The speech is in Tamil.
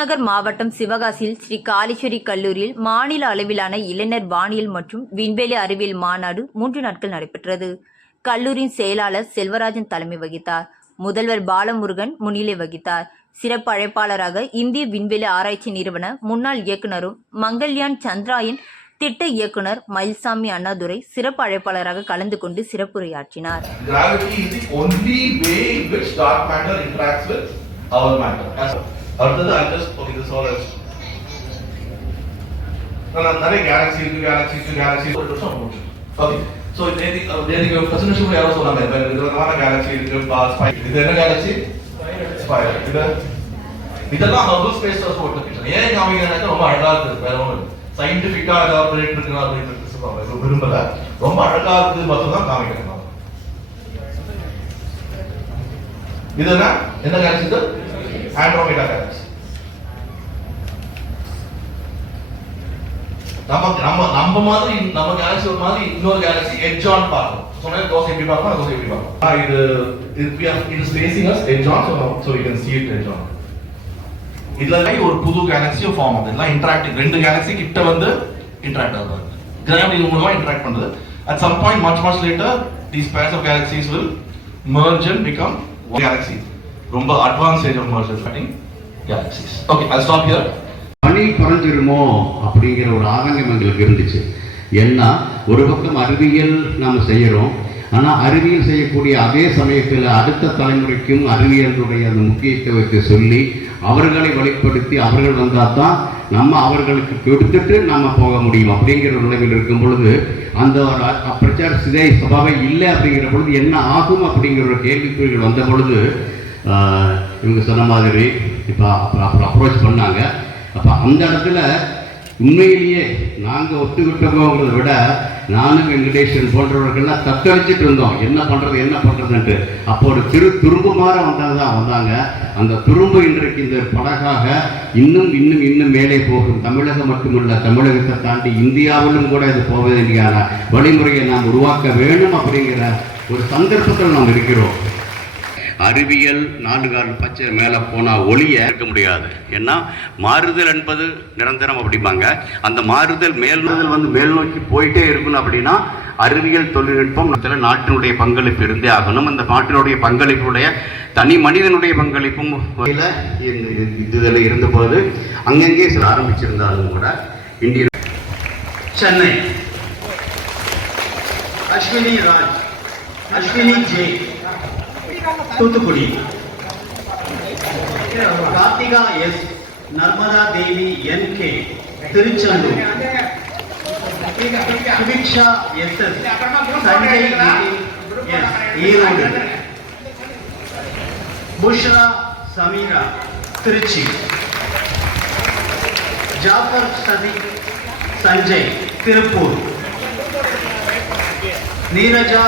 விருதுநகர் மாவட்டம் சிவகாசியில் ஸ்ரீ காளீஸ்வரி கல்லூரியில் மாநில அளவிலான இளைஞர் வானியல் மற்றும் விண்வெளி அறிவியல் மாநாடு மூன்று நாட்கள் நடைபெற்றது. கல்லூரியின் செயலாளர் செல்வராஜன் தலைமை வகித்தார். முதல்வர் பாலமுருகன் முன்னிலை வகித்தார். சிறப்பு அழைப்பாளராக இந்திய விண்வெளி ஆராய்ச்சி நிறுவன முன்னாள் இயக்குனரும் மங்கள்யான் சந்திராயன் திட்ட இயக்குனர் மயில்சாமி அண்ணாதுரை சிறப்பு அழைப்பாளராக கலந்து கொண்டு சிறப்புரையாற்றினார். Gravity is the only way in which dark matter interacts with our matter. அடுத்தது adjust just okay this all நான் நிறைய கேலக்ஸி இருக்கு கேலக்ஸி இருக்கு கேலக்ஸி ஒரு வருஷம் முடிச்சு ஓகே ஸோ நேதி நேதிக்கு பிரசன்டேஷன் யாரோ சொன்னாங்க. இப்போ விதமான கேலக்ஸி இருக்கு பாஸ் ஃபைவ் இது என்ன கேலக்ஸி ஸ்பைரல் இது இதெல்லாம் ஹர்பல் ஸ்பேஸ் போட்டு ஏன் காமிக்கிறாங்க ரொம்ப அழகா இருக்கு வேற ஒன்று சயின்டிஃபிக்கா ஏதாவது ரேட் இருக்கு அப்படின்னு சொல்லுவாங்க. இது விரும்பல. ரொம்ப அழகா இருக்கு மட்டும் தான் காமிக்கிறாங்க இது என்ன? என்ன கேலக்ஸி இது? ஆண்ட்ரோமேடா கேலக்சி நம்ம நம்ம நம்ம மாதிரி நம்ம கேலக்சி ஒரு மாதிரி இன்னொரு கேலக்ஸி எட்ஜான் பார்க்கணும். சொன்னா தோசை எப்படி பார்க்கணும் தோசை எப்படி பார்க்கணும். ஆ, இது இது is facing as edge on so so you can see it edge on இதுல ஒரு புது கேலக்சியும் ஃபார்ம் ஆகுது இதெல்லாம் இன்டராக்டிவ் ரெண்டு கேலக்சி கிட்ட வந்து இன்டராக்ட் ஆகுது. கிராவிட்டி மூலமா இன்டராக்ட் பண்ணுது. At some point much much later these pairs of galaxies will merge and become one galaxy. ரொம்ப advance age of merger fighting galaxies okay I stop here பணி குறைஞ்சிருமோ அப்படிங்கிற ஒரு ஆதங்கம் எங்களுக்கு இருந்துச்சு. ஏன்னா ஒரு பக்கம் அறிவியல் நாம் செய்கிறோம் ஆனால் அறிவியல் செய்யக்கூடிய அதே சமயத்தில் அடுத்த தலைமுறைக்கும் அறிவியலுடைய அந்த முக்கியத்துவத்தை சொல்லி அவர்களை வழிப்படுத்தி அவர்கள் வந்தால் தான் நம்ம அவர்களுக்கு கொடுத்துட்டு நம்ம போக முடியும் அப்படிங்கிற ஒரு இருக்கும் பொழுது அந்த ஒரு பிரச்சார சிதை சபாவை இல்லை அப்படிங்கிற பொழுது என்ன ஆகும் அப்படிங்கிற ஒரு கேள்விக்குறிகள் வந்த பொழுது இவங்க சொன்ன மாதிரி இப்போ அப்புறம் அப்புறம் அப்ரோச் பண்ணாங்க. அப்போ அந்த இடத்துல உண்மையிலேயே நாங்கள் ஒத்துக்கிட்டோங்கிறத விட நானும் வெங்கடேஷன் போன்றவர்கள்லாம் தத்தளிச்சிட்டு இருந்தோம். என்ன பண்ணுறது என்ன பண்ணுறதுன்ட்டு அப்போ ஒரு திரு துரும்புமாற வந்தாங்க தான் வந்தாங்க. அந்த துரும்பு இன்றைக்கு இந்த படகாக இன்னும் இன்னும் இன்னும் மேலே போகும். தமிழகம் மட்டுமல்ல தமிழகத்தை தாண்டி இந்தியாவிலும் கூட இது போக வேண்டியான வழிமுறையை நாம் உருவாக்க வேணும் அப்படிங்கிற ஒரு சந்தர்ப்பத்தில் நாம் இருக்கிறோம். அறிவியல் நாலு கால் பச்சை மேலே போனால் ஒளிய இருக்க முடியாது. ஏன்னா மாறுதல் என்பது நிரந்தரம் அப்படிம்பாங்க. அந்த மாறுதல் மேல்நோதல் வந்து மேல் நோக்கி போயிட்டே இருக்கணும் அப்படின்னா அறிவியல் தொழில்நுட்பம் நாட்டினுடைய பங்களிப்பு இருந்தே ஆகணும். அந்த நாட்டினுடைய பங்களிப்புடைய தனி மனிதனுடைய பங்களிப்பும் இதில் இருந்தபோது அங்கங்கே சில ஆரம்பிச்சிருந்தாலும் கூட இந்திய Chennai. Ashwini Raj. Ashwini Jai Thoothukudi. Karthika S. Narmada Devi N K. Tiruchendur. Subiksha S S. Sanjay S. Erode. Bushra Sameera. Trichy. Jafar Sathi Sanjay Tiruppur. Neeraja